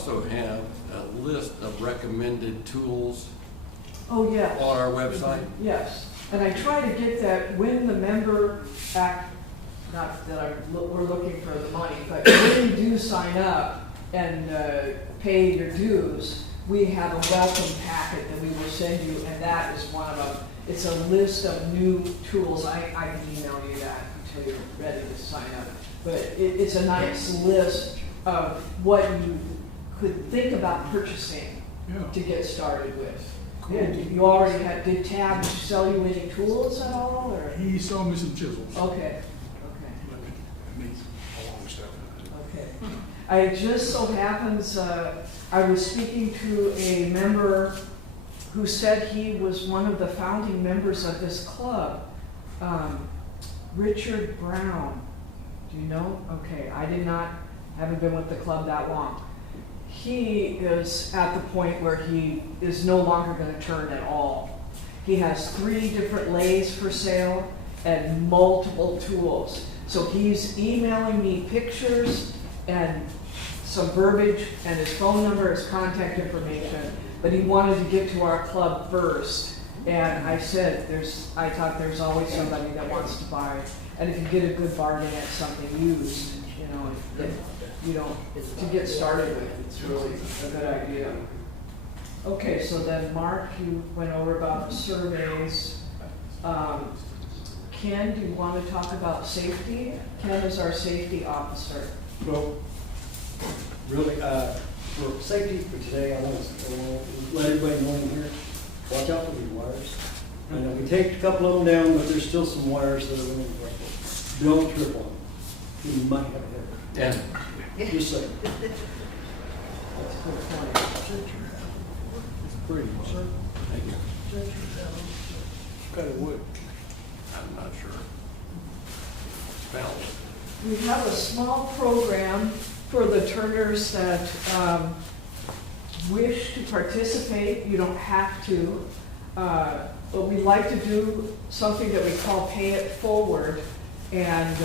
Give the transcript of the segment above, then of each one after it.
also have a list of recommended tools Oh, yes. on our website. Yes, and I try to get that when the member act, not that we're looking for the money, but when you do sign up and pay your dues, we have a welcome packet that we will send you, and that is one of them. It's a list of new tools. I can email you that until you're ready to sign up. But it's a nice list of what you could think about purchasing to get started with. Cool. And you already had, did Tab sell you any tools at all, or? He sold me some chisels. Okay, It needs a long stuff. okay. I just so happens, I was speaking to a member who said he was one of the founding members of this club, Richard Brown. Do you know? Okay, I haven't been with the club that long. He is at the point where he is no longer going to turn at all. He has 3 different lathes for sale and multiple tools. So he's emailing me pictures and some verbiage and his phone number, his contact information, but he wanted to get to our club first. And I said, I thought there's always somebody that wants to buy. And if you get a good bargain at something used, you know, that you don't, to get started with, it's really a good idea. Okay, so then Mark, you went over about the surveys. Ken, do you want to talk about safety? Ken is our safety officer. Well, really, for safety for today, I want to let everybody know in here, watch out for these wires. I know we take a couple of them down, but there's still some wires that are really breakable. Don't trip on them. You might have a headache. And Just saying. That's a good point. It's pretty. thank you. Cut of wood. I'm not sure. Smell. We have a small program for the turners that wish to participate. You don't have to. But we like to do something that we call Pay It Forward. And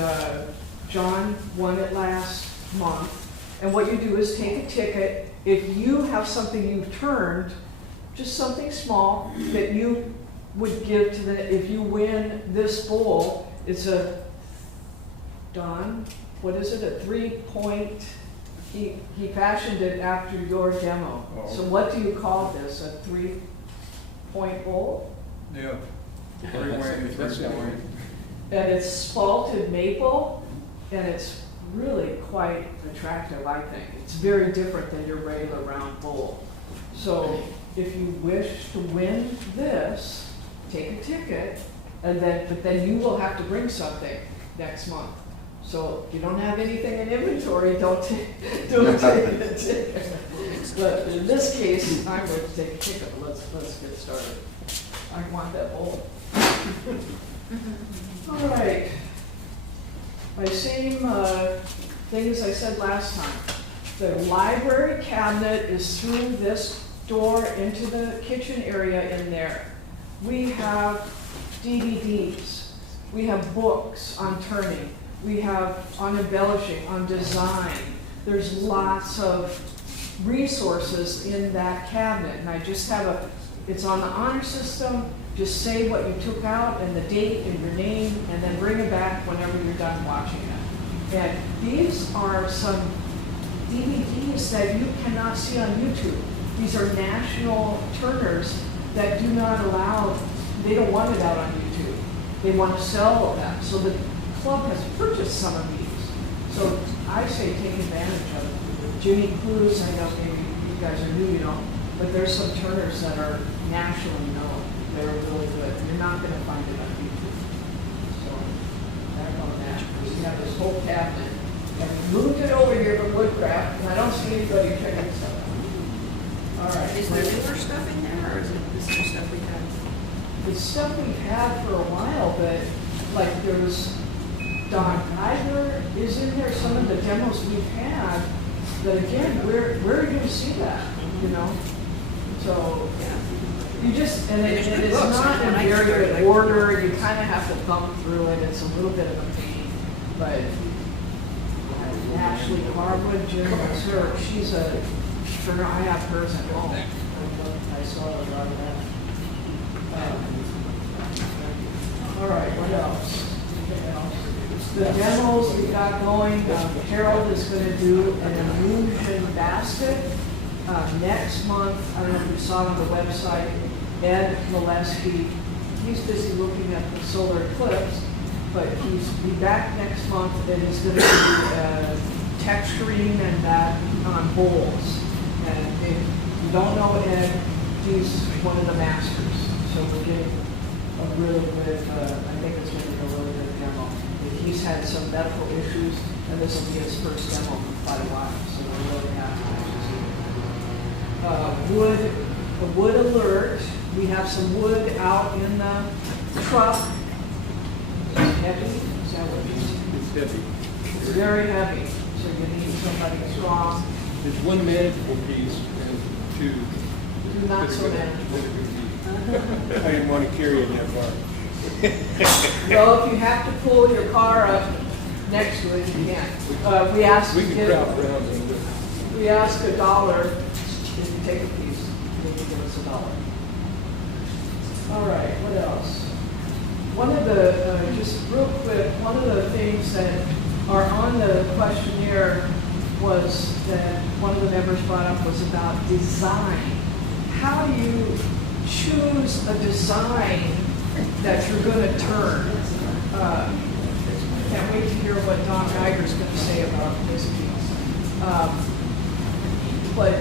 John won it last month. And what you do is take a ticket. If you have something you've turned, just something small that you would give to if you win this bowl, it's a, Don, what is it, a 3-point, he fashioned it after your demo. Oh. So what do you call this, a 3-point bowl? Yeah. That's the way. And it's spalted maple, and it's really quite attractive, I think. It's very different than your regular round bowl. So if you wish to win this, take a ticket, and but then you will have to bring something next month. So if you don't have anything in inventory, don't take the ticket. But in this case, I'm going to take a ticket. Let's get started. I want that bowl. All right. My same things I said last time. The library cabinet is through this door into the kitchen area in there. We have DVDs. We have books on turning. We have on embellishing, on design. There's lots of resources in that cabinet. And I just have it's on the honor system. Just say what you took out and the date and your name, and then bring it back whenever you're done watching it. And these are some DVDs that you cannot see on YouTube. These are national turners that do not allow, they don't want it out on YouTube. They want to sell them. So the club has purchased some of these. So I say take advantage of it. Jimmy Cruz, I know maybe you guys are new, you know, but there's some turners that are nationally known. They're really good. You're not going to find it on YouTube. So back on that, we have this whole cabinet. And we moved it over here to woodcraft, and I don't see anybody checking stuff out. All right. Is there newer stuff in there, or is it the same stuff we had? It's stuff we've had for a while, but like there's Don Geiger is in there, some of the demos we've had, but again, where are you going to see that, you know? So, yeah. You just, and it is not in very good order, you kind of have to thumb through it, it's a little bit of a pain, but Ashley Harwood, Jim Zerk, sure, I have hers at home. I saw a lot of that. All right, what else? The demos we got going, Harold is gonna do an illusion basket. Next month, I don't know if you saw it on the website, Ed Molesky, he's busy looking at the solar eclipse, but he's be back next month and he's gonna do texturing and that on bowls. And if you don't know Ed, he's one of the masters. So we're getting a really good, I think it's gonna be a really good demo. He's had some medical issues, and this will be his first demo for quite a while, so we're really happy to see it. A wood alert. We have some wood out in the truck. Is it heavy? Is that what it is? It's heavy. It's very heavy, so you need somebody strong. There's one manageable piece and two. Not so manageable. I didn't want to carry it that far. Well, if you have to pull your car up next to it, you can. We asked We to can get, crowd around and do it. we asked $1 if you take a piece, then you give us $1. All right, what else? One of the, just real quick, one of the things that are on the questionnaire was that one of the members brought up was about design. How do you choose a design that you're going to turn? Can't wait to hear what Don Geiger's going to say about this piece. But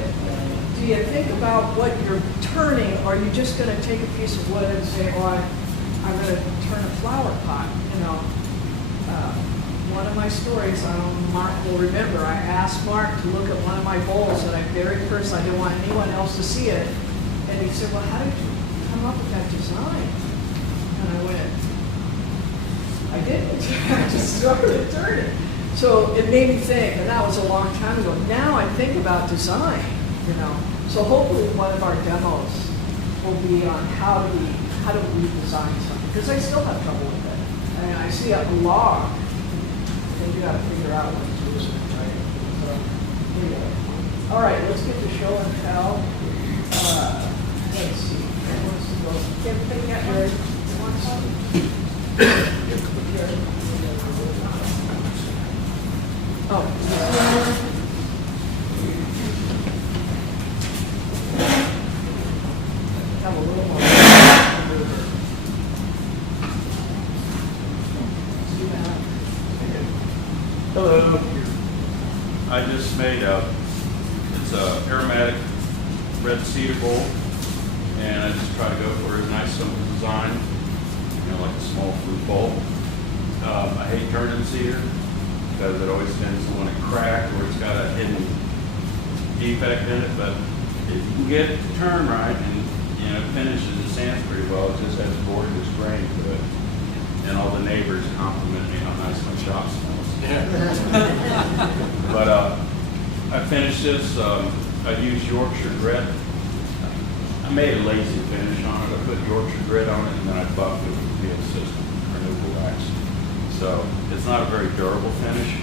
do you think about what you're turning? Or are you just going to take a piece of wood and say, "Oh, I'm going to turn a flower pot"? You know, one of my stories, I don't know, Mark will remember. I asked Mark to look at one of my bowls that I buried first. I didn't want anyone else to see it, and he said, "Well, how did you come up with that design?" And I went, "I didn't. I just started turning." So it made me think, and that was a long time ago. Now I think about design, you know. So hopefully one of our demos will be on how do we design something, because I still have trouble with it. I mean, I see a log, and you got to figure out what to use it, right? So anyway, all right, let's get to show and tell. Let's see. Who wants to go? Everybody got yours? You want some? Oh. Have a little more. Hello. I just made it's a aromatic red cedar bowl, and I just try to go for a nice simple design, you know, like a small fruit bowl. I hate turning cedar because it always tends to want to crack, or it's got a hidden defect in it. But if you can get it to turn right and it finishes and sands pretty well, it just has a gorgeous grain to it. And all the neighbors compliment me how nice my shop smells. But I finished this. I used Yorkshire grit. I made a lazy finish on it. I put Yorkshire grit on it, and then I buffed it with the system, renewable wax. So it's not a very durable finish,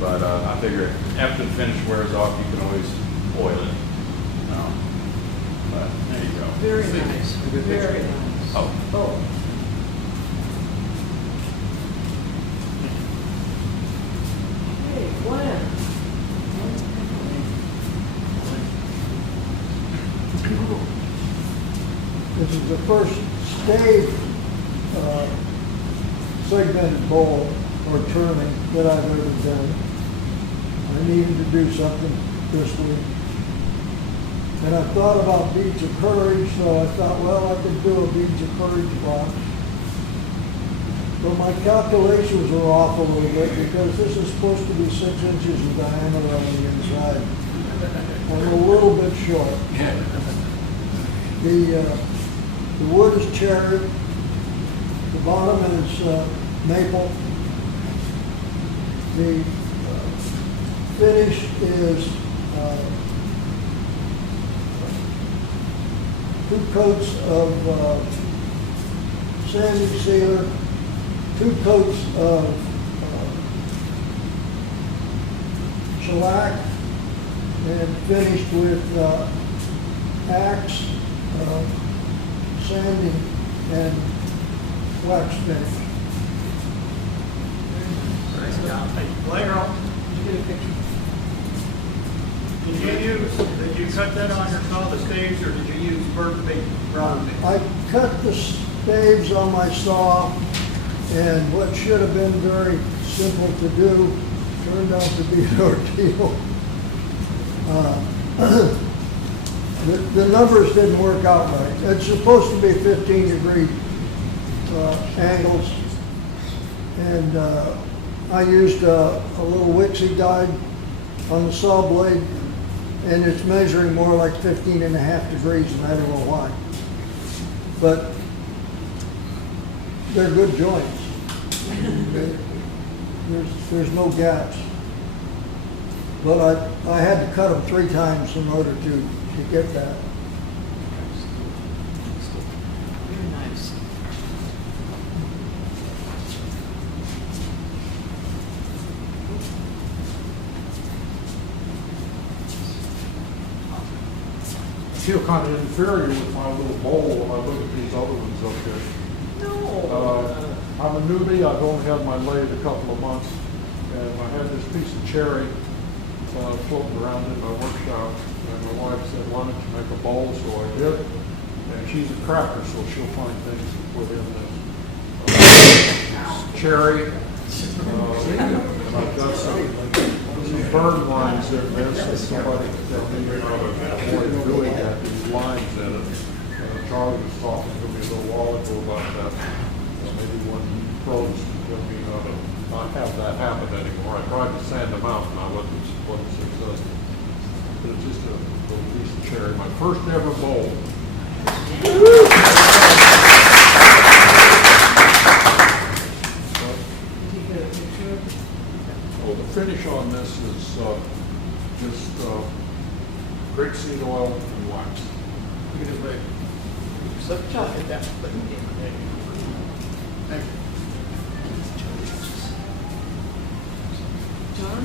but I figure after the finish wears off, you can always oil it. But there you go. Very nice. Very nice. Oh. Hey, Glenn. This is the first stave segmented bowl or turning that I've ever done. I needed to do something this week. And I thought about beads of courage, so I thought, well, I could do a beads of courage box. But my calculations were off a little bit because this is supposed to be 6 inches in diameter on the inside. I'm a little bit short. The wood is cherry. The bottom is maple. The finish is 2 coats of sanding sealer, 2 coats of shellac, and finished with axe, sanding, and wax finish. Playground. Did you get a picture? Did you cut that on your saw, the staves, or did you use burnt bait, brown bait? I cut the staves on my saw, and what should have been very simple to do turned out to be an ordeal. The numbers didn't work out right. It's supposed to be 15-degree angles, and I used a little Wixie guide on the saw blade, and it's measuring more like 15.5 degrees, and I don't know why. But they're good joints. There's no gaps. But I had to cut them 3 times in order to get that. Very nice. I feel kind of inferior with my little bowl when I look at these other ones up here. No. I'm a newbie, I've only had my lathe a couple of months, and I had this piece of cherry floating around in my workshop, and my wife said, why don't you make a bowl? So I did, and she's a cracker, so she'll find things to put in this cherry. And I've got some burn lines in this, and somebody can tell me how to avoid doing that, these lines in it. Charlie was talking to me a little while ago about that. Maybe one pros can tell me how to not have that happen anymore. I tried to sand them out and I wasn't successful. But it's just a little piece of cherry. My first ever bowl. Oh, the finish on this is just grapeseed oil and wax. Look at it, Ray. Slip chocolate down. Thank you. John?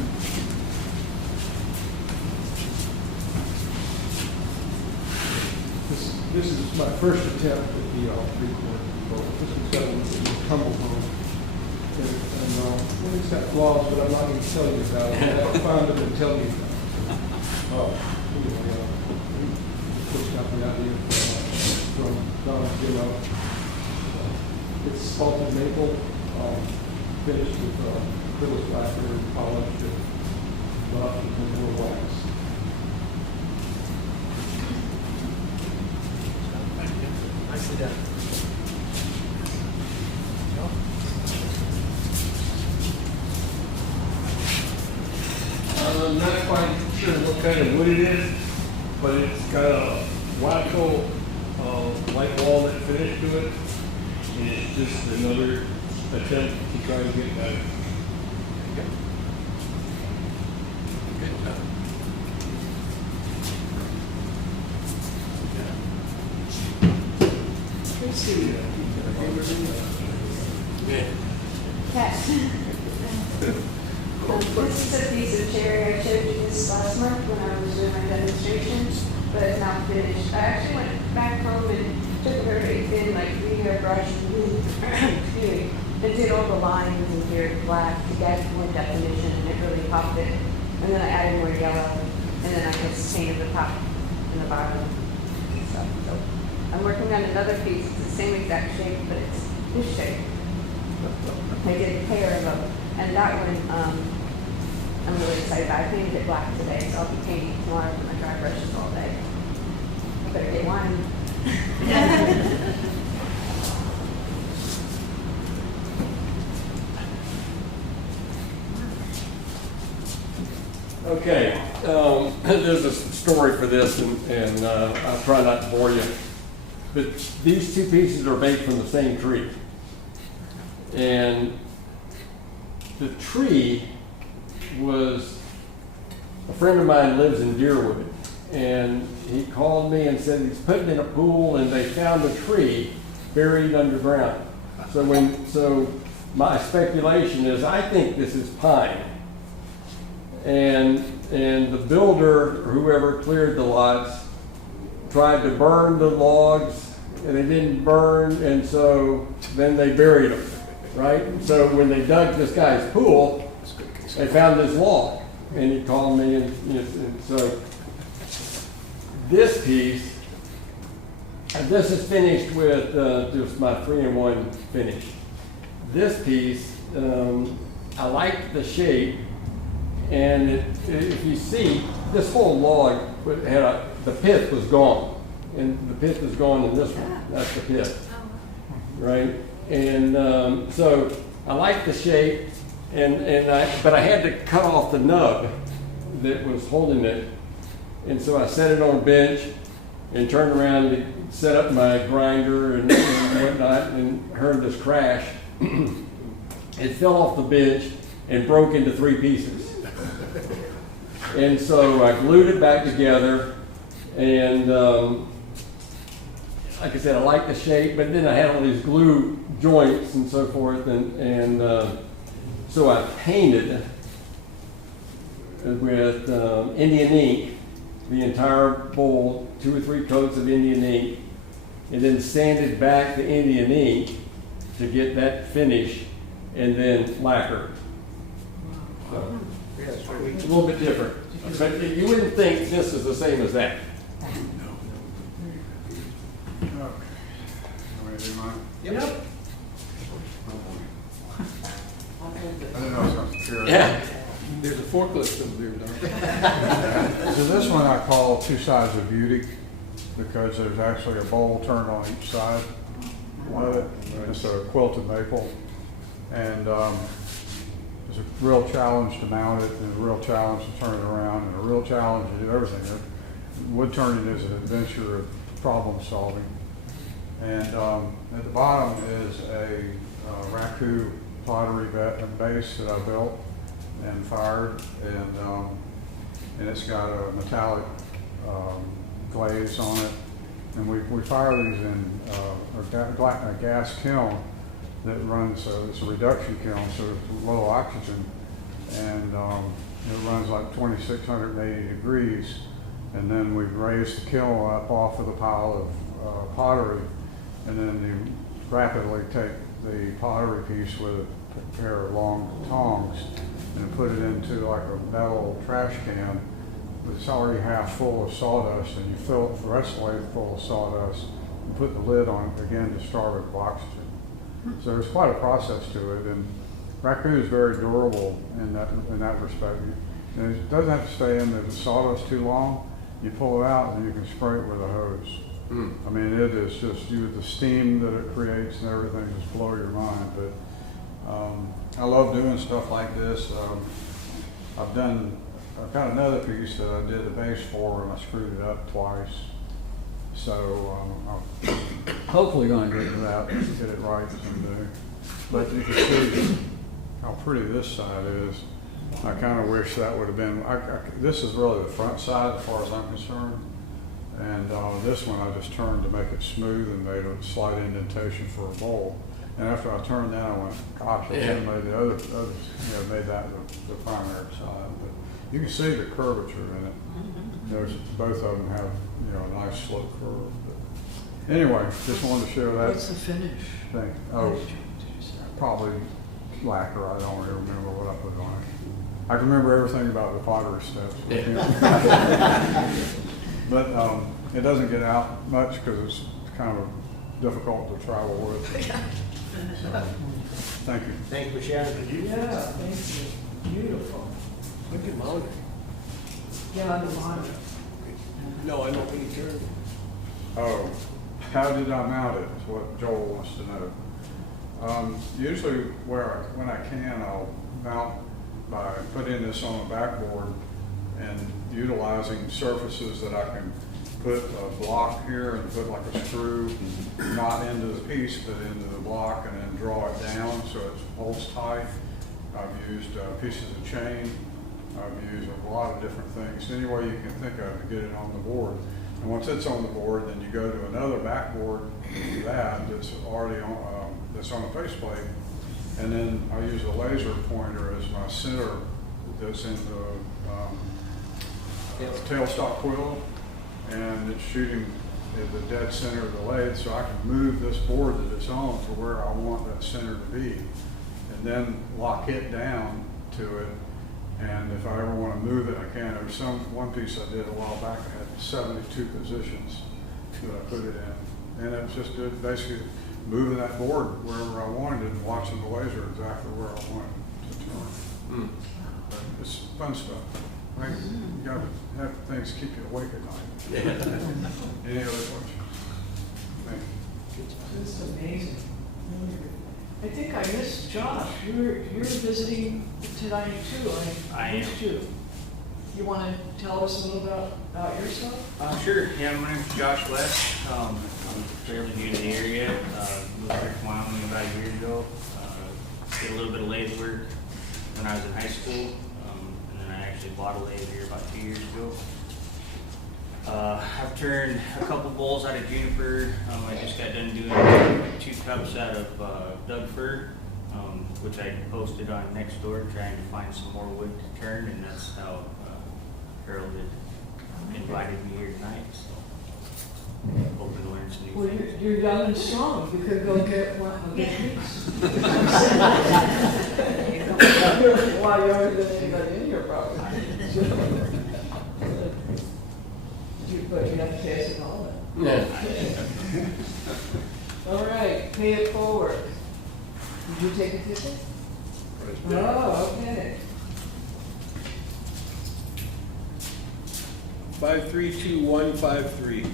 This is my first attempt at the three-quarter boat. This is done with the tumble home. And it's got flaws, but I'm not going to tell you about it. I found them and tell you about it. Anyway, Chris got the idea from Don Gillo. It's salted maple, finished with acrylic lacquer and polished and buffed with more wax. Nicely done. I'm not quite sure what kind of wood it is, but it's got a Waco white walnut finish to it. And it's just another attempt to try to get better. Tracy. Yes. This is a piece of cherry. I showed you this last month when I was doing my demonstration, but it's now finished. I actually went back home and took a very thin, like, airbrush, and did all the lines in very black to get more definition, and it really popped it. And then I added more yellow, and then I just painted the top and the bottom and stuff. So I'm working on another piece. It's the same exact shape, but it's this shape. I did a pair of them, and that one I'm really excited about. I painted it black today, so I'll be painting tomorrow with my dry brushes all day. I better get one. Okay, there's a story for this, and I'll try not to bore you. But these two pieces are made from the same tree. And the tree was, a friend of mine lives in Deerwood, and he called me and said he's putting in a pool and they found a tree buried underground. So my speculation is I think this is pine. And and the builder, or whoever cleared the lots, tried to burn the logs, and they didn't burn, and so then they buried them, right? So when they dug this guy's pool, they found this log, and he called me, and so this piece, and this is finished with just my 3-in-1 finish. This piece, I like the shape, and if you see, this whole log had the pith was gone, and the pith is gone in this one. That's the pith, right? And so I like the shape, but I had to cut off the nub that was holding it, and so I set it on a bench and turned around to set up my grinder and whatnot, and heard this crash. It fell off the bench and broke into 3 pieces. And so I glued it back together, and like I said, I like the shape, but then I had all these glue joints and so forth, and so I painted with Indian ink the entire bowl, 2 or 3 coats of Indian ink, and then sanded back the Indian ink to get that finish, and then lacquered. So, it's a little bit different, but you wouldn't think this is the same as that. Yep. I didn't know I was going to hear it. Yeah. There's a forklift over there, Don. So this one I call 2 sides of beauty, because there's actually a bowl turned on each side of it. It's a quilted maple. And it's a real challenge to mount it, and a real challenge to turn it around, and a real challenge to do everything. Wood turning is an adventure of problem solving. And at the bottom is a raku pottery base that I built and fired, and it's got a metallic glaze on it. And we fire these in a gas kiln that runs, it's a reduction kiln, so it's low oxygen, and it runs like 2,680 degrees. And then we raise the kiln up off of the pile of pottery, and then you rapidly take the pottery piece with a pair of long tongs and put it into like a metal trash can. It's already half full of sawdust, and you fill it the rest of the way full of sawdust and put the lid on it again to start with oxygen. So there's quite a process to it, and raku is very durable in that respect. And it doesn't have to stay in the sawdust too long. You pull it out and you can spray it with a hose. I mean, it is just, the steam that it creates and everything just blow your mind. But I love doing stuff like this. I've got another piece that I did the base for, and I screwed it up twice. So I'm hopefully going to get to that, get it right someday. But you can see how pretty this side is. I kind of wish that would have been, this is really the front side as far as I'm concerned. And this one I just turned to make it smooth and made a slight indentation for a bowl. And after I turned that, I went, gosh, I should have made the other made that the primary side. But you can see the curvature in it. There's, both of them have, a nice slope curve. But anyway, just wanted to share that. What's the finish? Thing. Oh, probably lacquer. I don't really remember what I put on it. I can remember everything about the pottery steps. But it doesn't get out much because it's kind of difficult to travel with. So, thank you. Thank you for sharing. Yeah, thank you. Beautiful. Look at mine. Yeah, on the bottom. No, I don't mean to turn. Oh, how did I mount it is what Joel wants to know. Usually when I can, I'll mount by putting this on a backboard and utilizing surfaces that I can put a block here and put like a screw, not into the piece, but into the block, and then draw it down so it holds tight. I've used pieces of chain. I've used a lot of different things, any way you can think of to get it on the board. And once it's on the board, then you go to another backboard that's already on, that's on a faceplate. And then I use a laser pointer as my center that's in the tailstock coil, and it's shooting at the dead center of the lathe, so I can move this board that it's on to where I want that center to be, and then lock it down to it. And if I ever want to move it, I can. There was one piece I did a while back, I had 72 positions that I put it in. And it was just basically moving that board wherever I wanted it and watching the laser exactly where I wanted it to turn. But it's fun stuff. Right? You got to have things keep you awake at night. Any other questions? Thank you. That's amazing. I think I missed Josh. You're visiting tonight too. I missed am. you. You want to tell us a little about yourself? Sure. Yeah, my name's Josh West. I'm fairly new to the area. Moved here from Wyoming about a year ago. Did a little bit of lathe work when I was in high school, and then I actually bought a lathe here about 2 years ago. I've turned a couple bowls out of juniper. I just got done doing 2 cups out of Doug fir, which I posted on Nextdoor trying to find some more wood to turn, and that's how Harold had invited me here tonight. So hoping to learn some new Well, things. you're young and strong. You could go get one of the piece. You're a lot younger than anybody in here probably. But you have to pass it all then. All right, pay it forward. Did you take a ticket? Oh, okay. 532153.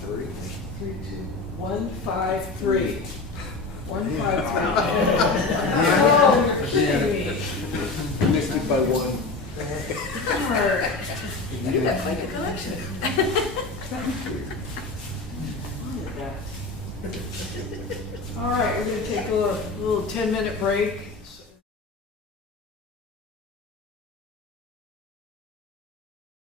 3, 2, 1, 5, 3. 1, 5, 3. Oh, you're kidding me. Missed it by one. Darn. You got quite a collection. All right, we're gonna take a little 10-minute break.